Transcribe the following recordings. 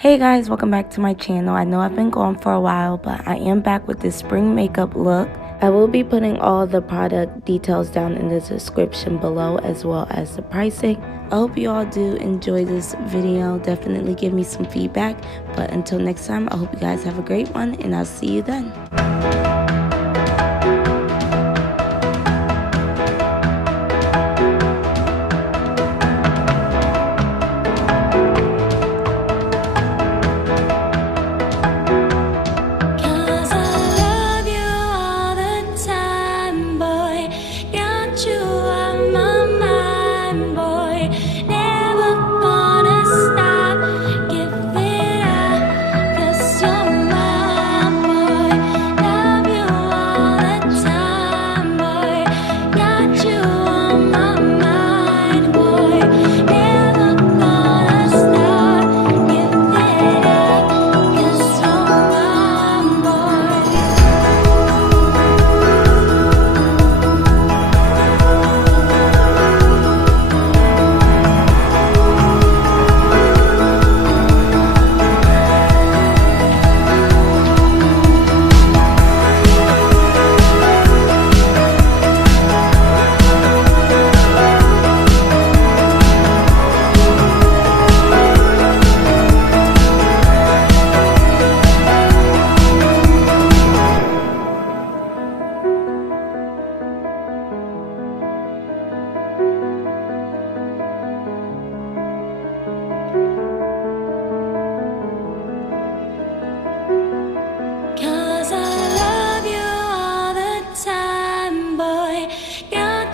Hey guys, welcome back to my channel. I know I've been gone for a while, but I am back with this spring makeup look. I will be putting all the product details down in the description below, as well as the pricing. I hope you all do enjoy this video. Definitely give me some feedback. But until next time, I hope you guys have a great one, and I'll see you then.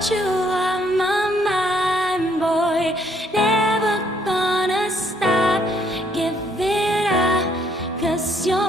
You are my mind, boy. Never gonna stop. Give it up, 'cause you're